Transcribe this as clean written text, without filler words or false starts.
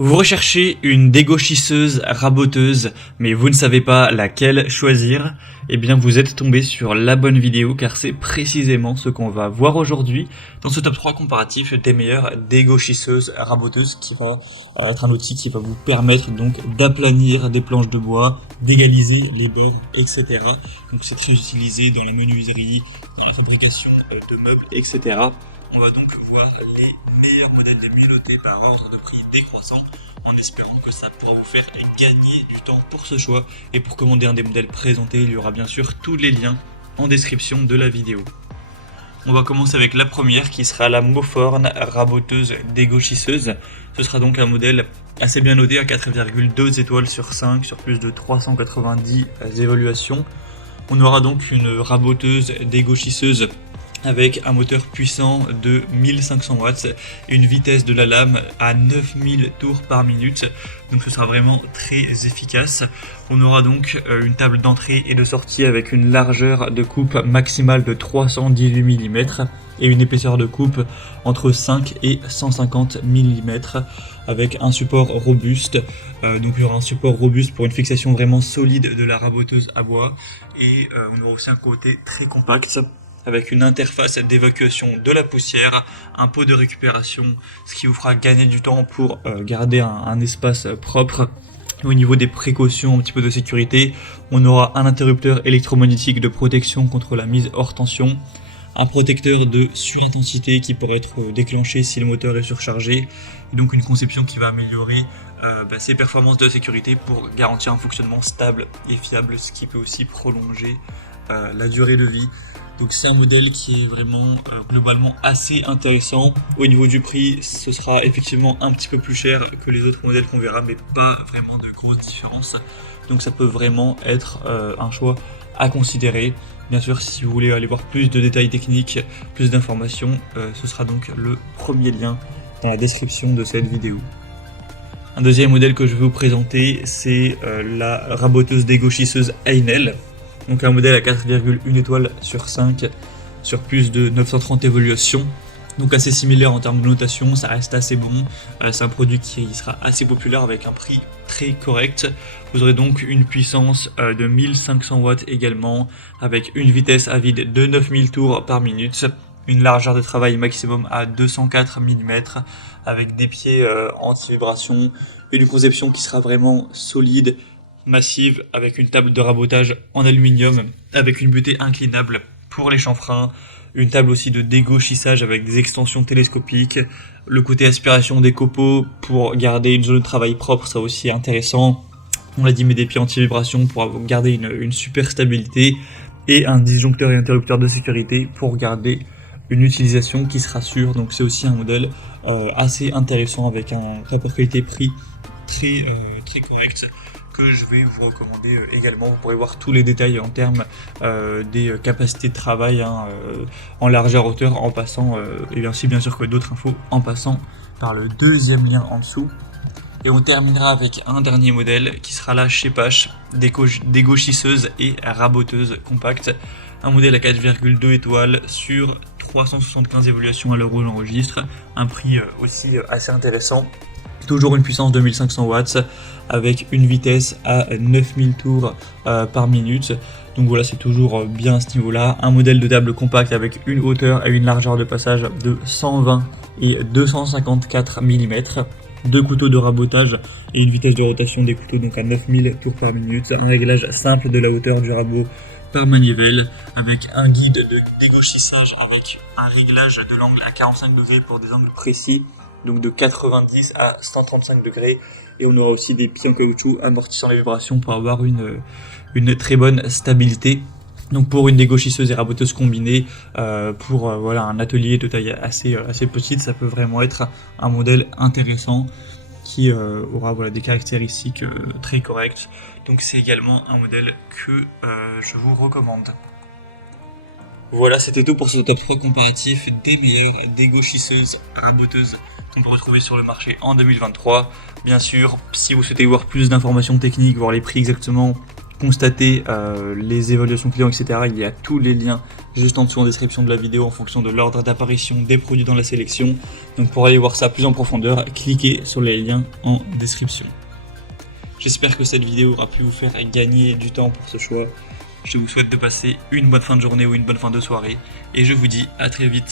Vous recherchez une dégauchisseuse raboteuse, mais vous ne savez pas laquelle choisir? Eh bien, vous êtes tombé sur la bonne vidéo, car c'est précisément ce qu'on va voir aujourd'hui dans ce top 3 comparatif des meilleures dégauchisseuses raboteuses, qui va être un outil qui va vous permettre donc d'aplanir des planches de bois, d'égaliser les bords, etc. Donc c'est très utilisé dans la menuiserie, dans la fabrication de meubles, etc. On va donc voir les meilleurs modèles des milotés par ordre de prix décroissant, en espérant que ça pourra vous faire gagner du temps pour ce choix. Et pour commander un des modèles présentés, il y aura bien sûr tous les liens en description de la vidéo. On va commencer avec la première qui sera la Moforn raboteuse dégauchisseuse. Ce sera donc un modèle assez bien noté à 4,2 étoiles sur 5 sur plus de 390 évaluations. On aura donc une raboteuse dégauchisseuse avec un moteur puissant de 1500 watts et une vitesse de la lame à 9000 tours par minute, donc ce sera vraiment très efficace. On aura donc une table d'entrée et de sortie avec une largeur de coupe maximale de 318 mm et une épaisseur de coupe entre 5 et 150 mm avec un support robuste. Donc il y aura un support robuste pour une fixation vraiment solide de la raboteuse à bois, et on aura aussi un côté très compact avec une interface d'évacuation de la poussière, un pot de récupération, ce qui vous fera gagner du temps pour garder un espace propre. Au niveau des précautions, un petit peu de sécurité, on aura un interrupteur électromagnétique de protection contre la mise hors tension, un protecteur de surintensité qui pourrait être déclenché si le moteur est surchargé, et donc une conception qui va améliorer ses performances de sécurité pour garantir un fonctionnement stable et fiable, ce qui peut aussi prolonger la durée de vie. Donc c'est un modèle qui est vraiment globalement assez intéressant. Au niveau du prix, ce sera effectivement un petit peu plus cher que les autres modèles qu'on verra, mais pas vraiment de grosses différences. Donc ça peut vraiment être un choix à considérer. Bien sûr, si vous voulez aller voir plus de détails techniques, plus d'informations, ce sera donc le premier lien dans la description de cette vidéo. Un deuxième modèle que je vais vous présenter, c'est la raboteuse dégauchisseuse Einel. Donc un modèle à 4,1 étoiles sur 5 sur plus de 930 évaluations. Donc assez similaire en termes de notation, ça reste assez bon. C'est un produit qui sera assez populaire avec un prix très correct. Vous aurez donc une puissance de 1500 watts également, avec une vitesse à vide de 9000 tours par minute, une largeur de travail maximum à 204 mm, avec des pieds anti-vibration, une conception qui sera vraiment solide, massive, avec une table de rabotage en aluminium avec une butée inclinable pour les chanfreins, une table aussi de dégauchissage avec des extensions télescopiques, le côté aspiration des copeaux pour garder une zone de travail propre, ça aussi intéressant. On l'a dit, mais des pieds anti-vibration pour garder une super stabilité, et un disjoncteur et interrupteur de sécurité pour garder une utilisation qui sera sûre. Donc c'est aussi un modèle assez intéressant avec un rapport qualité-prix très correct, que je vais vous recommander également. Vous pourrez voir tous les détails en termes des capacités de travail en largeur, hauteur, en passant, et ainsi bien sûr que d'autres infos, en passant par le deuxième lien en dessous. Et on terminera avec un dernier modèle qui sera la Shepash, dégauchisseuse et raboteuse compacte. Un modèle à 4,2 étoiles sur 375 évaluations à l'heure où j'enregistre. Un prix aussi assez intéressant. Toujours une puissance de 1500 watts avec une vitesse à 9000 tours par minute. Donc voilà, c'est toujours bien à ce niveau-là. Un modèle de table compact avec une hauteur et une largeur de passage de 120 et 254 mm. Deux couteaux de rabotage et une vitesse de rotation des couteaux donc à 9000 tours par minute. Un réglage simple de la hauteur du rabot par manivelle, avec un guide de dégauchissage avec un réglage de l'angle à 45 degrés pour des angles précis, donc de 90 à 135 degrés, et on aura aussi des pieds en caoutchouc amortissant les vibrations pour avoir une très bonne stabilité. Donc pour une dégauchisseuse et raboteuse combinée, pour voilà, un atelier de taille assez petite, ça peut vraiment être un modèle intéressant qui aura voilà, des caractéristiques très correctes. Donc c'est également un modèle que je vous recommande. Voilà, c'était tout pour ce top 3 comparatif des meilleures dégauchisseuses raboteuses qu'on peut retrouver sur le marché en 2023. Bien sûr, si vous souhaitez voir plus d'informations techniques, voir les prix exactement, constater les évaluations clients, etc., il y a tous les liens juste en dessous en description de la vidéo en fonction de l'ordre d'apparition des produits dans la sélection. Donc pour aller voir ça plus en profondeur, cliquez sur les liens en description. J'espère que cette vidéo aura pu vous faire gagner du temps pour ce choix. Je vous souhaite de passer une bonne fin de journée ou une bonne fin de soirée et je vous dis à très vite.